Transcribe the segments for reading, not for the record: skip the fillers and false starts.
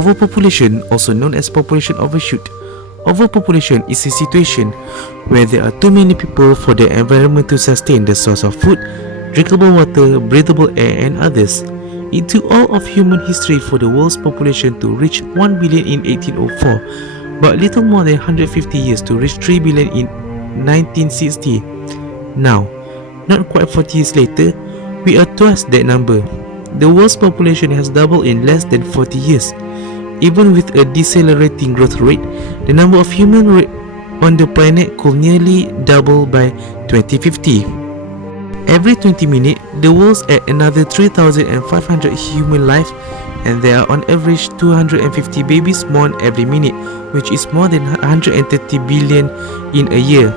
Overpopulation, also known as population overshoot. Overpopulation is a situation where there are too many people for the environment to sustain the source of food, drinkable water, breathable air, and others. It took all of human history for the world's population to reach 1 billion in 1804, but little more than 150 years to reach 3 billion in 1960. Now, not quite 40 years later, we are twice that number. The world's population has doubled in less than 40 years. Even with a decelerating growth rate, the number of humans on the planet could nearly double by 2050. Every 20 minutes, the world adds another 3,500 human lives, and there are on average 250 babies born every minute, which is more than 130 billion in a year.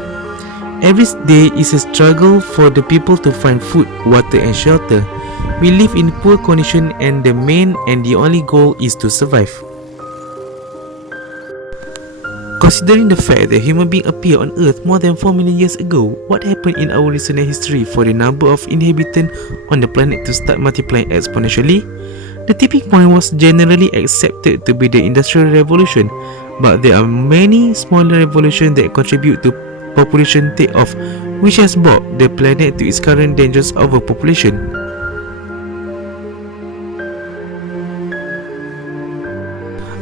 Every day is a struggle for the people to find food, water, and shelter. We live in poor condition, and the main and the only goal is to survive. Considering the fact that human beings appeared on Earth more than 4 million years ago, what happened in our recent history for the number of inhabitants on the planet to start multiplying exponentially? The tipping point was generally accepted to be the Industrial Revolution, but there are many smaller revolutions that contribute to population take-off, which has brought the planet to its current dangerous overpopulation.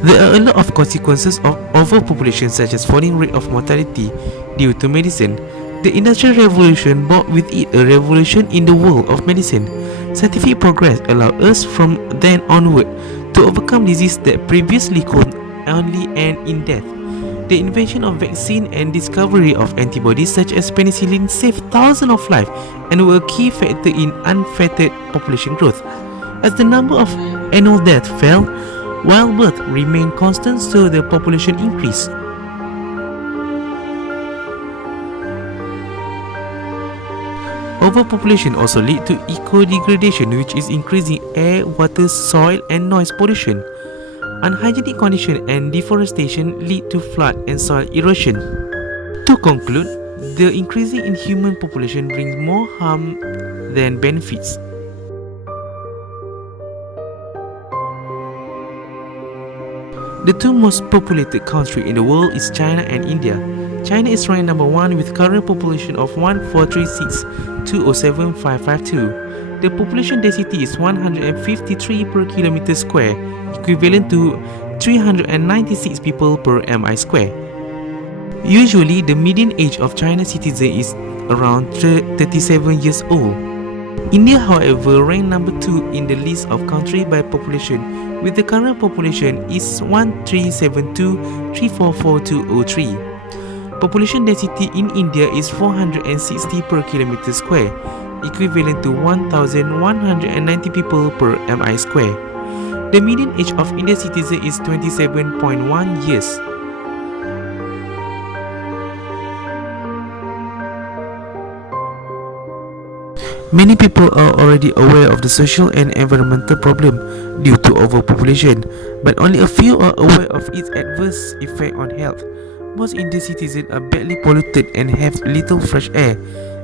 There are a lot of consequences of overpopulation, such as falling rate of mortality due to medicine. The Industrial Revolution brought with it a revolution in the world of medicine. Scientific progress allowed us from then onward to overcome diseases that previously could only end in death. The invention of vaccine and discovery of antibodies such as penicillin saved thousands of lives and were a key factor in unfettered population growth. As the number of annual deaths fell, while birth remained constant, so the population increased. Overpopulation also leads to eco-degradation, which is increasing air, water, soil, and noise pollution. Unhygienic conditions and deforestation lead to flood and soil erosion. To conclude, the increasing in human population brings more harm than benefits. The two most populated countries in the world is China and India. China is ranked number 1 with current population of 1,436,207,552. The population density is 153 per kilometer square, equivalent to 396 people per mi square. Usually, the median age of Chinese citizens is around 37 years old. India, however, ranked number 2 in the list of countries by population, with the current population is 1,372,344,203. Population density in India is 460 per kilometer square, equivalent to 1,190 people per mi square. The median age of Indian citizens is 27.1 years. Many people are already aware of the social and environmental problem due to overpopulation, but only a few are aware of its adverse effect on health. Most Indian citizens are badly polluted and have little fresh air.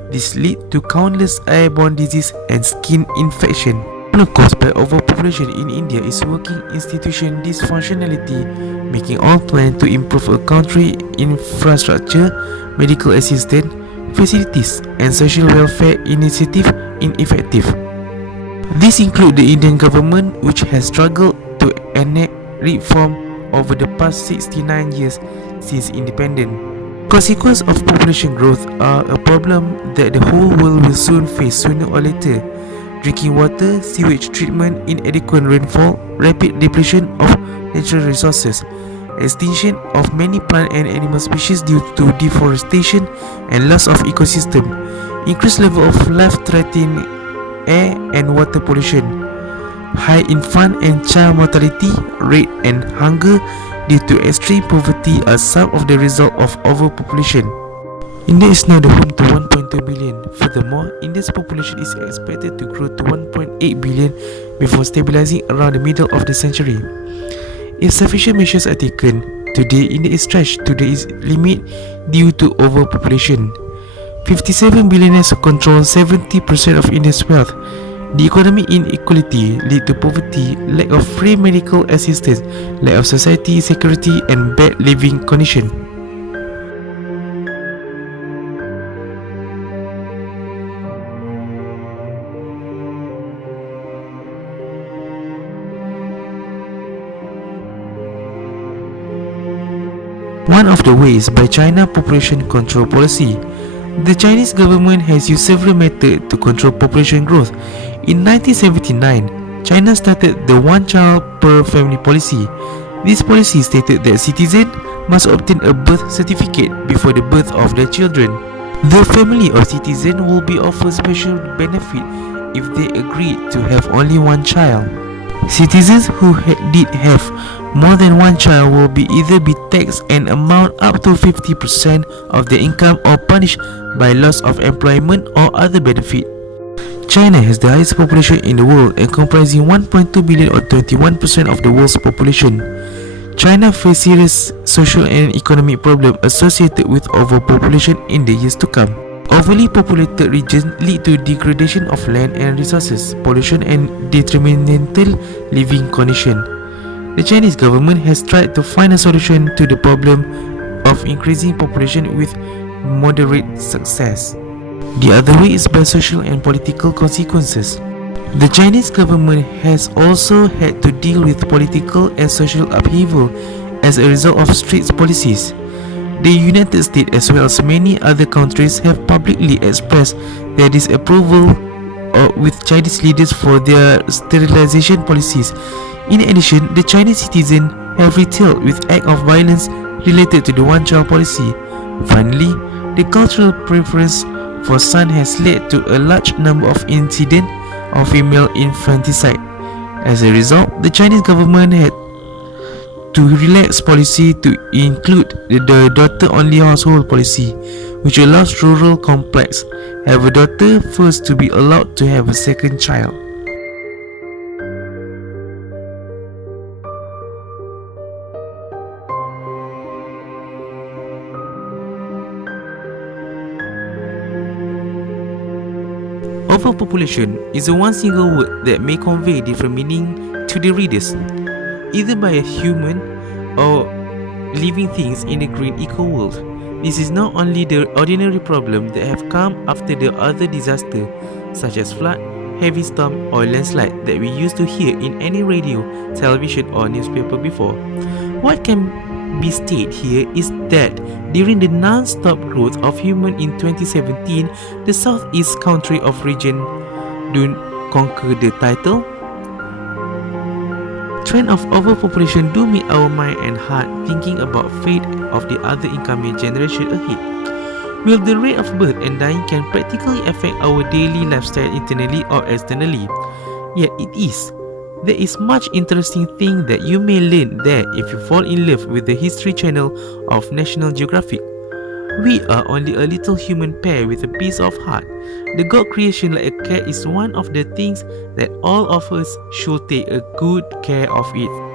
This leads to countless airborne diseases and skin infection. One cause by overpopulation in India is working institution dysfunctionality, making all plans to improve a country's infrastructure, medical assistance, facilities, and social welfare initiatives ineffective. These include the Indian government, which has struggled to enact reform over the past 69 years since independence. Consequences of population growth are a problem that the whole world will soon face sooner or later. Drinking water, sewage treatment, inadequate rainfall, rapid depletion of natural resources, extinction of many plant and animal species due to deforestation and loss of ecosystem, increased level of life-threatening air and water pollution, high infant and child mortality rate, and hunger due to extreme poverty are some of the results of overpopulation. India is now the home to 1.2 billion. Furthermore, India's population is expected to grow to 1.8 billion before stabilizing around the middle of the century. If sufficient measures are taken, today India is stretched to its limit due to overpopulation. 57 billionaires control 70% of India's wealth. The economic inequality lead to poverty, lack of free medical assistance, lack of society security, and bad living conditions. One of the ways by China population control policy. The Chinese government has used several methods to control population growth. In 1979, China started the one child per family policy. This policy stated that citizens must obtain a birth certificate before the birth of their children. The family of citizens will be offered special benefit if they agree to have only one child. Citizens who did have more than one child will either be taxed an amount up to 50% of their income or punished by loss of employment or other benefit. China has the highest population in the world and comprising 1.2 billion or 21% of the world's population. China faces serious social and economic problems associated with overpopulation in the years to come. Overly populated regions lead to degradation of land and resources, pollution and detrimental living conditions. The Chinese government has tried to find a solution to the problem of increasing population with moderate success. The other way is by social and political consequences. The Chinese government has also had to deal with political and social upheaval as a result of strict policies. The United States as well as many other countries have publicly expressed their disapproval with Chinese leaders for their sterilization policies. In addition, the Chinese citizens have retaliated with acts of violence related to the one-child policy. Finally, the cultural preference for son has led to a large number of incidents of female infanticide. As a result, the Chinese government had to relax policy to include the daughter-only household policy, which allows rural complex have a daughter first to be allowed to have a second child. Overpopulation is a one single word that may convey different meaning to the readers, either by a human or living things in the green eco-world. This is not only the ordinary problem that have come after the other disaster, such as flood, heavy storm or landslide that we used to hear in any radio, television or newspaper before. What can be stated here is that during the non-stop growth of human in 2017, the southeast country of region don't conquer the title. Trend of overpopulation do make our mind and heart thinking about fate of the other incoming generation ahead. Will the rate of birth and dying can practically affect our daily lifestyle internally or externally? Yet it is. There is much interesting thing that you may learn there if you fall in love with the History Channel of National Geographic. We are only a little human pair with a piece of heart. The God creation like a cat is one of the things that all of us should take a good care of it.